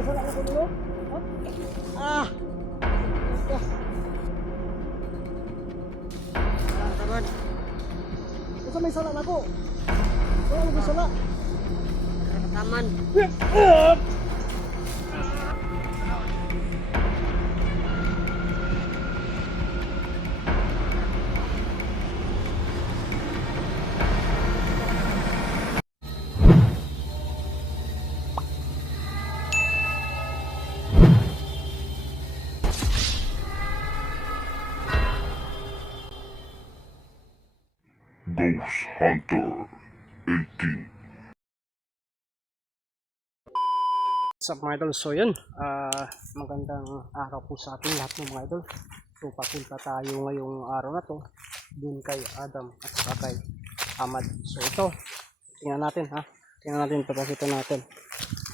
may sala ako dulu. Ah. Karon. Ito may sala nako. Wala mo sala. Taman. Ghost Hunter 18. What's up mga idol? So yun, magandang araw po sa ating lahat ng mga idol. So papunta tayo ngayong araw na to dun kay Adam at saka kay Ahmad. So ito, tingnan natin ha. Tingnan natin, papakita natin.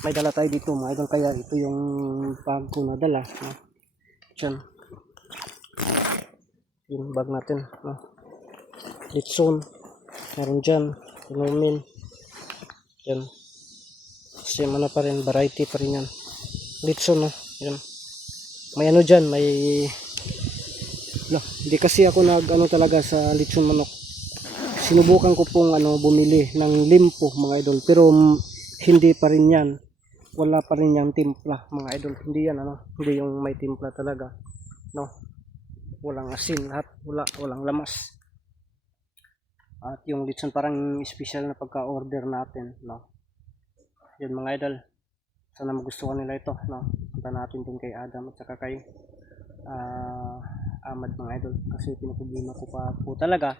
May dala tayo dito mga idol, kaya ito yung bag ko na dala. Ha? Diyan. Yung bag natin. Ha? Litson. Meron dyan. Inumin. Yan. Kasi ano pa rin, variety pa rin yan. Litson, no? Yan. May ano dyan, may... Hindi kasi ako nag-ano talaga sa litson manok. Sinubukan ko pong bumili ng limpo, mga idol. Pero hindi pa rin yan. Wala pa rin yung timpla, mga idol. Hindi yan, hindi yung may timpla talaga. No? Walang asin, lahat. Walang lamas. At yung litson parang special na pagka-order natin, no? Yun mga idol, sana magustuhan nila ito, no? Punta natin din kay Adam at saka kay Ahmad mga idol, kasi pinaproblema ko pa po talaga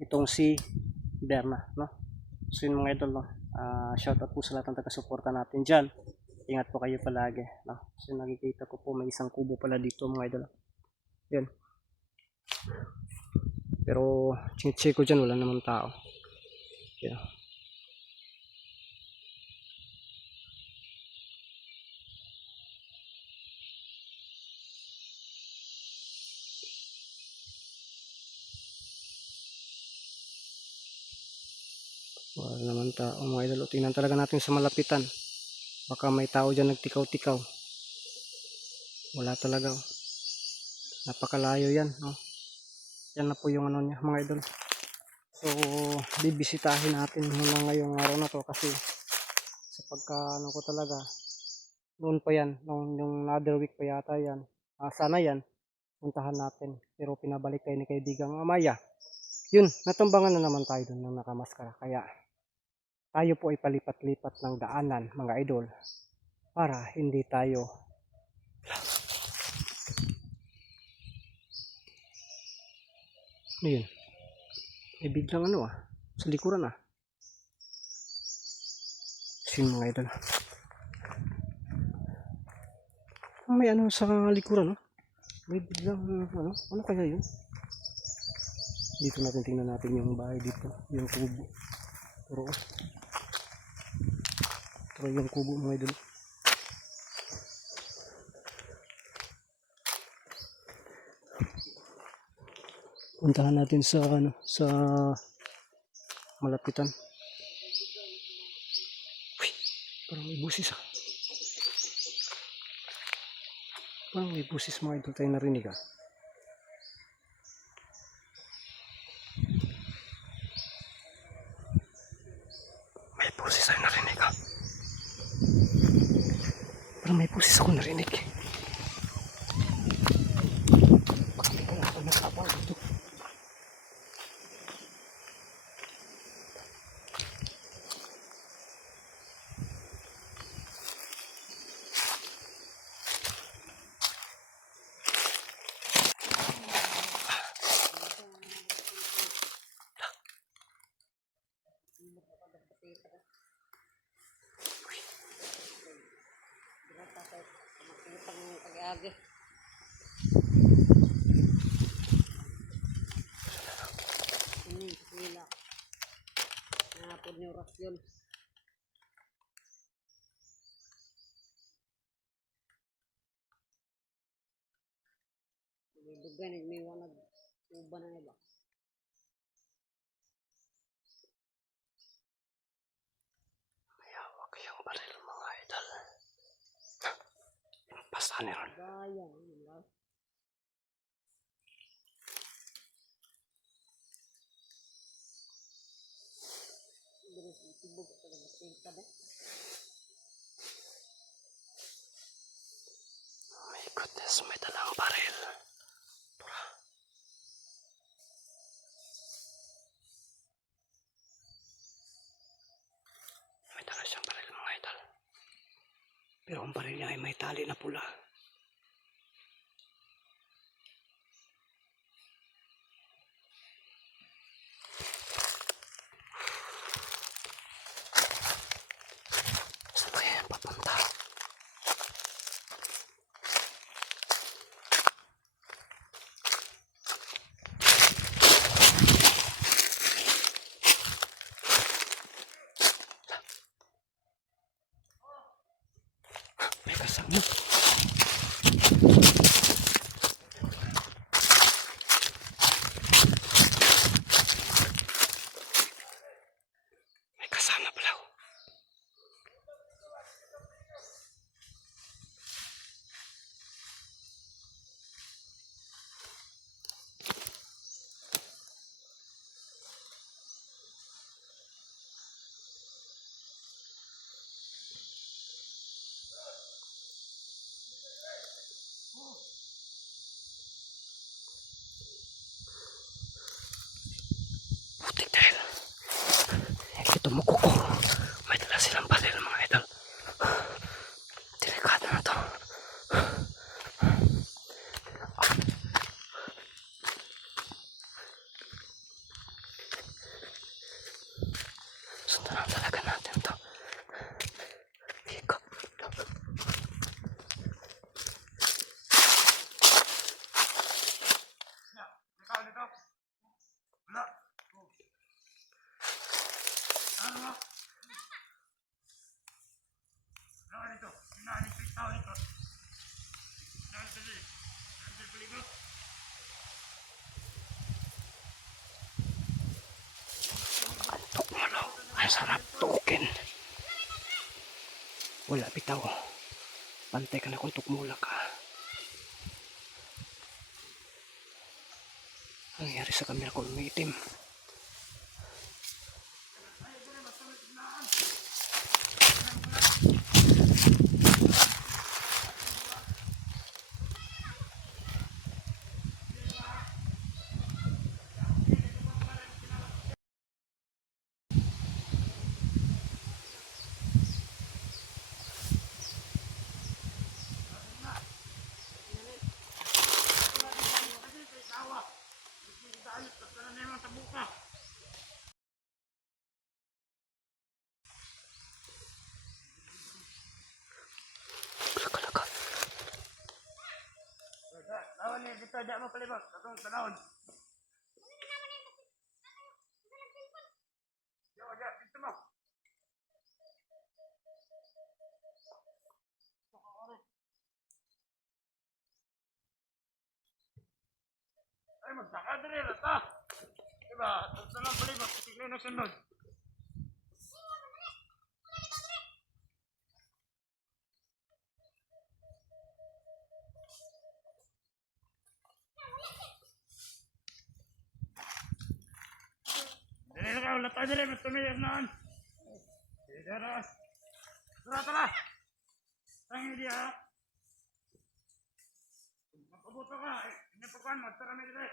itong si Berna, no? So yun mga idol, no? Shout out po sa lahat ng taga-suporta natin dyan. Ingat po kayo palagi, no? So nakikita ko po may isang kubo pala dito mga idol. Yun. Pero check ko dyan, wala namang tao. Yun. Wala naman tao mga idol. Tingnan talaga natin sa malapitan. Baka may tao dyan nagtikaw-tikaw. Wala talaga. Napakalayo yan. No? Yan na po yung niya mga idol. So bibisitahin natin muna ngayong araw na to, kasi sa pagka ko talaga, noon pa yan, yung other week pa yata yan. Sana yan puntahan natin, pero pinabalik tayo ni kaibigang Amaya. Yun, natumbangan na naman tayo dun ng nakamaskara, kaya tayo po ay palipat-lipat ng daanan mga idol para hindi tayo ayun, may biglang sa likuran sino mga idol, may sa likuran, may biglang ano kaya yun. Dito natin tingnan natin yung bahay dito, yung kubo. Pero yung kubo mga idol. Puntahan natin sa sa malapitan. Uy, parang may busis Parang may busis mga idol tayo narinig May busis tayo narinig Parang may busis ako narinig. Baka may kalaban na kapal dito. Pag-agi. Sila. Napod niyo rasyon. Dugan may wanag uban na ba? May hawak yung baril mga idol. Ani ron. Gaya. Yun lang. Bilis sibuk talaga. Tingkad eh. Oh my goodness, may dalang baril. Tura. May dala siyang baril mga idol. Pero ang baril niya ay may tali na pula. Saan kaya yan papunta? May kasama. May kasama pala. Putik dahil. Ito mukoko. May dala silang baril mga idol. Delikado na to. Sundan lang talaga natin to. Iko. Antok malo. Ang sarap tukin. Wala bitaw. Pantay ka na kung tukmula ka. Ang nangyari sa camera ko umiitim. Laka-laka. Lawan ni kita jak mo palibot. Tatong tanawon. Yo, ya, dito mo. Ay, magsaka diri ra ta. Diba, tatong palibot, tikli na sunod. Dili na ka, wala tayo dili, mas tumiyas naan. Sige na. Tara, tara. Tangi dia. Makabuto ka, hindi pa kan, magtara may dili.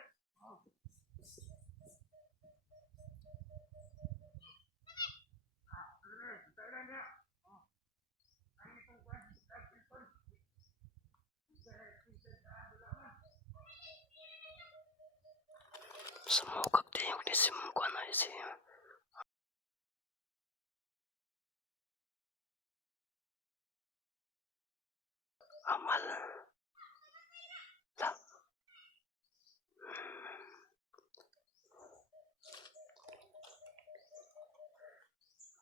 Sumukak din yung nisim ko na isi. Amal. La.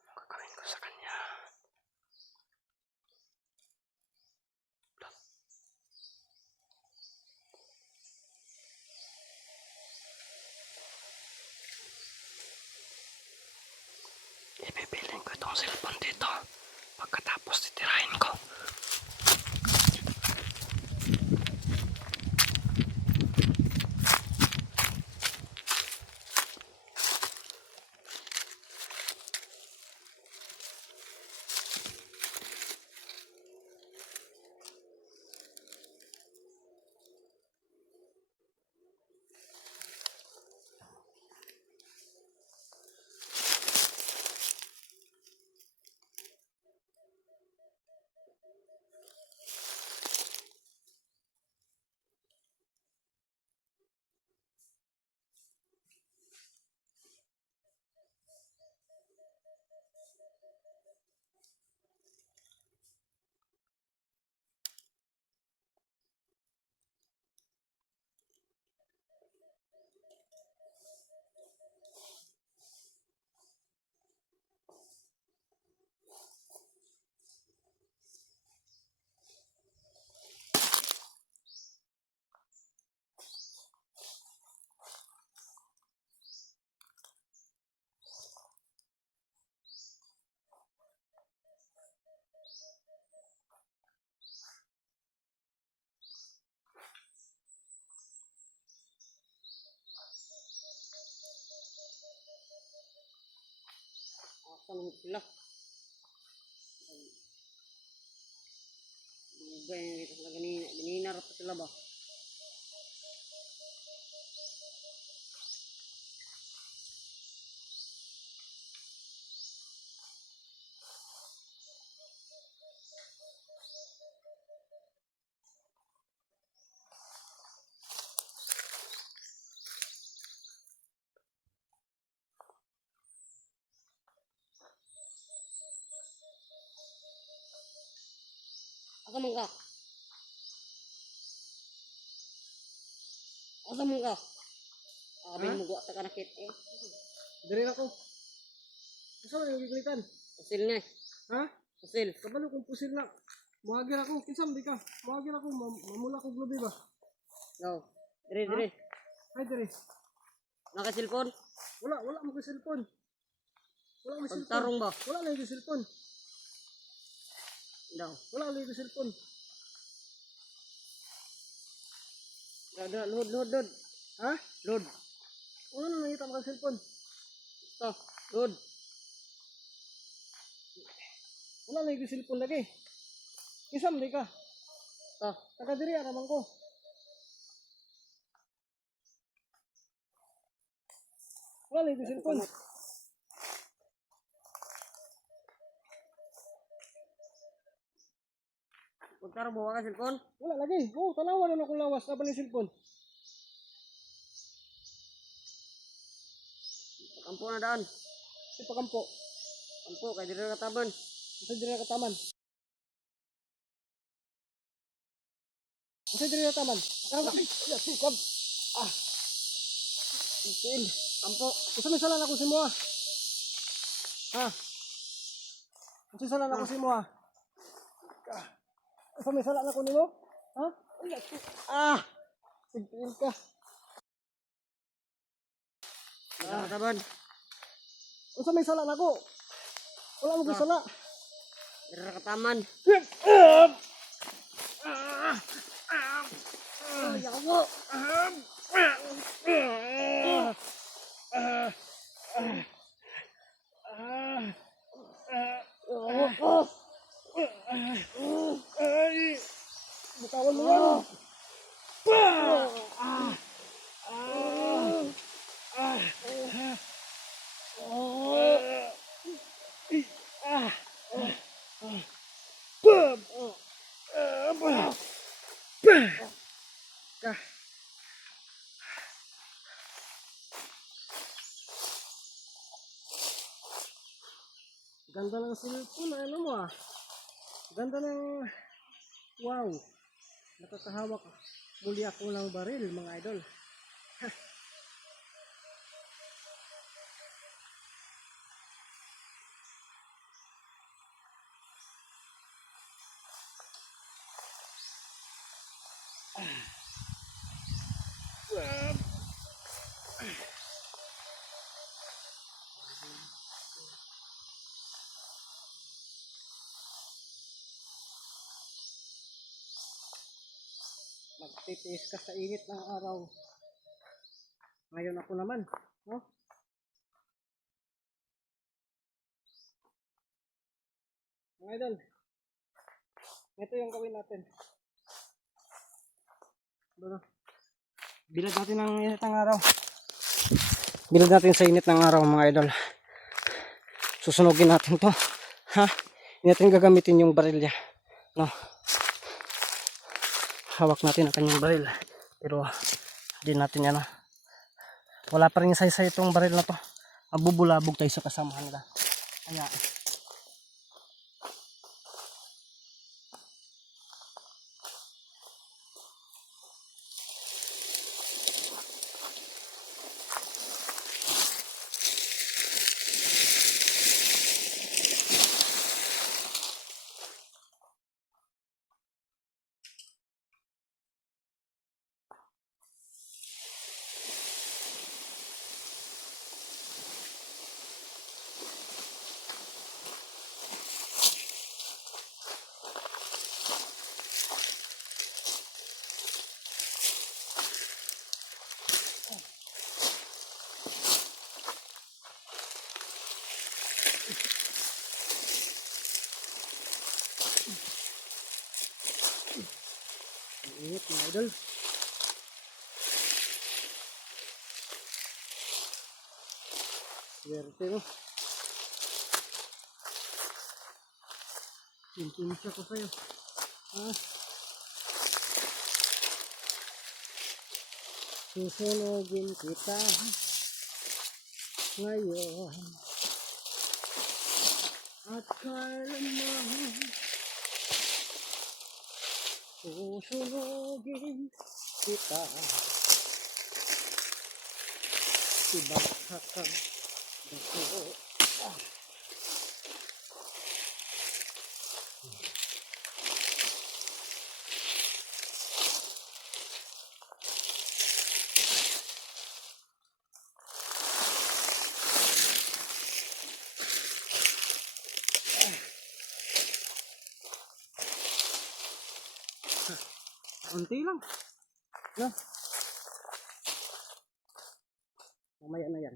Ano gagawin ko sa kanya? La. Ipipiling ko itong cellphone dito. Pagkatapos titirahin ko. Lah. Gaya ito sila ganina. Ganina pa sila ba? Asa man ka? Asa man ka? Abin mo guwa ta kanakit eh. Diri na ko. Asa man yung giglitan? Pusil na eh. Ha? Pusil. Kabalo kung pusil na. Muhagir ako. Kinsam di ka. Muhagir ako. Mamula ko globe ba? Go. Dire, dire. Ay, diri. Naka-cellphone? Wala mo ko cellphone. Wala mo cellphone. Pagtarong ba? Wala lang yung cellphone. Daw. Wala lang yung cellphone. Load. Ha? Load. Wala na nakita mo ka cellphone. Ito. Load. Wala lang yung cellphone lagi. Kisam di ka. Ito. Taga diri araman ko. Wala lang yung cellphone. Pagtarong mo ka cellphone? Wala lagi. Oh, tanawan na akong lawas. Kapan yung cellphone? Kampo na daan. Si Pakampo. Kampo, kay dire ka taban. Kasi diri na kataman. Kasi diri na taman. Kab. Isin. Kampo. Kasi may salan ako si Moa. Ha? Kasi salan ako si Moa. Kasi may salan ako ni mo? Ha? Sigpiin ka. Dire ka taban. Kasi may salan ako. Wala mo ko sala. Dire ka taman. Yawo. Bitawan mo yan. Ganda ng cellphone, ano mo ah. Ganda ng, wow. Nakakahawak muli ako ng baril, mga idol. Magtitiis ka sa init ng araw. Ngayon ako naman, no? Mga idol, ito yung gawin natin. Ano? Bilad natin ng init ng araw. Bilad natin sa init ng araw, mga idol. Susunugin natin to. Ha? Hindi natin gagamitin yung barilya. No? Hawak natin ang kanyang baril. Pero, hindi natin yan. Wala pa rin saysay itong baril na to. Mabubulabog tayo sa kasamahan nila. Kaya, Init mga idol. Swerte mo. Pinsinsya ko sa'yo. Susunugin kita ngayon at kailanman. Susunugin kita. Ibagsakan dako. Unti lang. No? Mamaya na yan.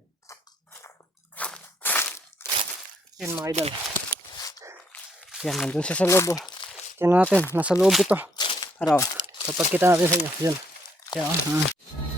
Yan mga idol. Yan, nandun siya sa loob. Tingnan natin, nasa loob ito. Araw, kapag kita natin sa inyo. Yan. Yan.